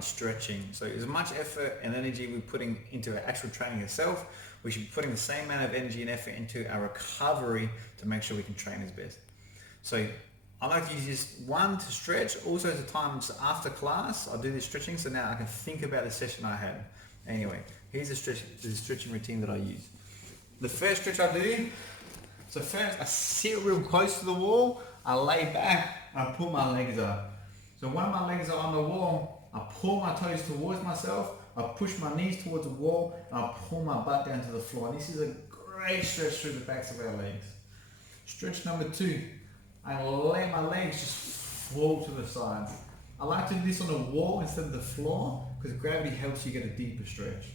on stretching. So as much effort and energy we're putting into our actual training itself, we should be putting the same amount of energy and effort into our recovery to make sure we can train as best. So I like to use this one to stretch. Also at times after class, I'll do this stretching so now I can think about the session I had. Anyway, here's the stretching routine that I use. The first stretch I do, so first I sit real close to the wall, I lay back, and I pull my legs up. So when my legs are on the wall, I pull my toes towards myself, I push my knees towards the wall, and I pull my butt down to the floor. And this is a great stretch through the backs of our legs. Stretch number 2, I let my legs just fall to the sides. I like to do this on the wall instead of the floor because gravity helps you get a deeper stretch.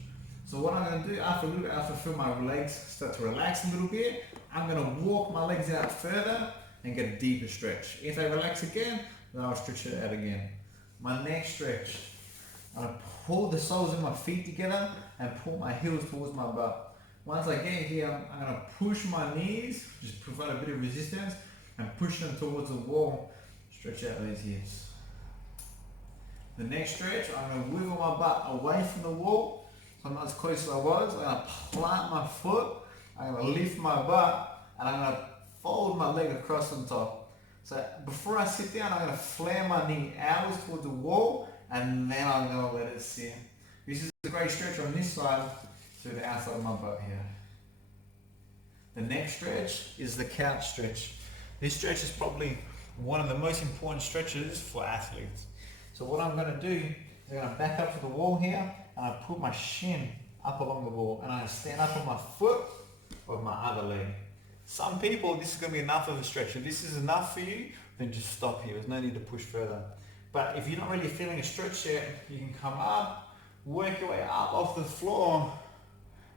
So what I'm going to do after I feel my legs start to relax a little bit, I'm going to walk my legs out further and get a deeper stretch. If they relax again, then I'll stretch it out again. My next stretch, I'm going to pull the soles of my feet together and pull my heels towards my butt. Once I get here, I'm going to push my knees, just provide a bit of resistance, and push them towards the wall, stretch out those hips. The next stretch, I'm going to wiggle my butt away from the wall, so I'm not as close as I was. I'm going to plant my foot, I'm going to lift my butt, and I'm going to fold my leg across on top. So before I sit down, I'm going to flare my knee outwards towards the wall, and then I'm going to let it sit. This is a great stretch on this side to the outside of my butt here. The next stretch is the couch stretch. This stretch is probably one of the most important stretches for athletes. So what I'm going to do is I'm going to back up to the wall here, and I put my shin up along the wall, and I stand up on my foot with my other leg. Some people, this is going to be enough of a stretch. If this is enough for you, then just stop here. There's no need to push further. But if you're not really feeling a stretch yet, you can come up, work your way up off the floor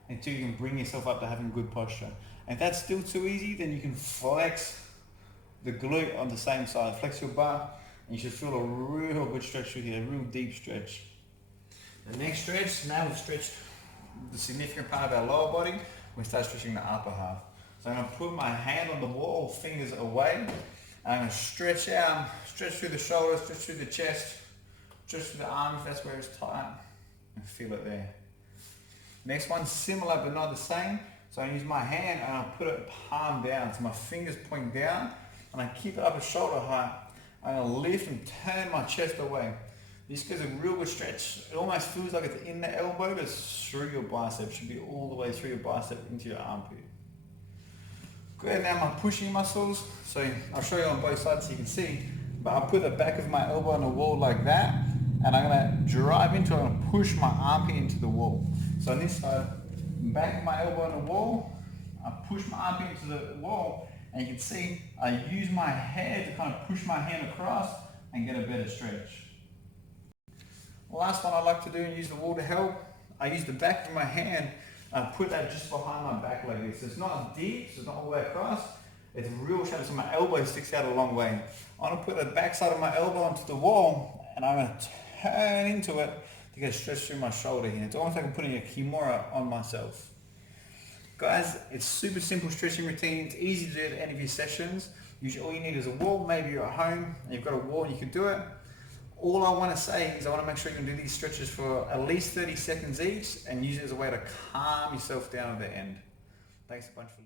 until you can bring yourself up to having good posture. And if that's still too easy, then you can flex the glute on the same side. Flex your butt, and you should feel a real good stretch through here, a real deep stretch. The next stretch, now we've stretched the significant part of our lower body, we start stretching the upper half. So I'm going to put my hand on the wall, fingers away, and I'm going to stretch out, stretch through the shoulders, stretch through the chest, stretch through the arm if that's where it's tight, and feel it there. Next one, similar but not the same. So I use my hand and I put it palm down, so my fingers point down, and I keep it up at shoulder height. I'm going to lift and turn my chest away. This gives a real good stretch. It almost feels like it's in the elbow, but it's through your bicep. It should be all the way through your bicep into your armpit. Good, now my pushing muscles. So I'll show you on both sides so you can see. But I'll put the back of my elbow on the wall like that, and I'm going to drive into it and push my armpit into the wall. So on this side, back of my elbow on the wall, I push my armpit into the wall, and you can see I use my head to kind of push my hand across and get a better stretch. The last one I like to do and use the wall to help, I use the back of my hand and put that just behind my back like this. So it's not deep, so it's not all the way across. It's real shallow, so my elbow sticks out a long way. I'm going to put the back side of my elbow onto the wall, and I'm going to turn into it to get a stretch through my shoulder here. It's almost like I'm putting a kimura on myself. Guys, it's super simple stretching routine. It's easy to do at the end of your sessions. Usually all you need is a wall. Maybe you're at home and you've got a wall and you can do it. All I want to say is I want to make sure you can do these stretches for at least 30 seconds each and use it as a way to calm yourself down at the end. Thanks a bunch for listening.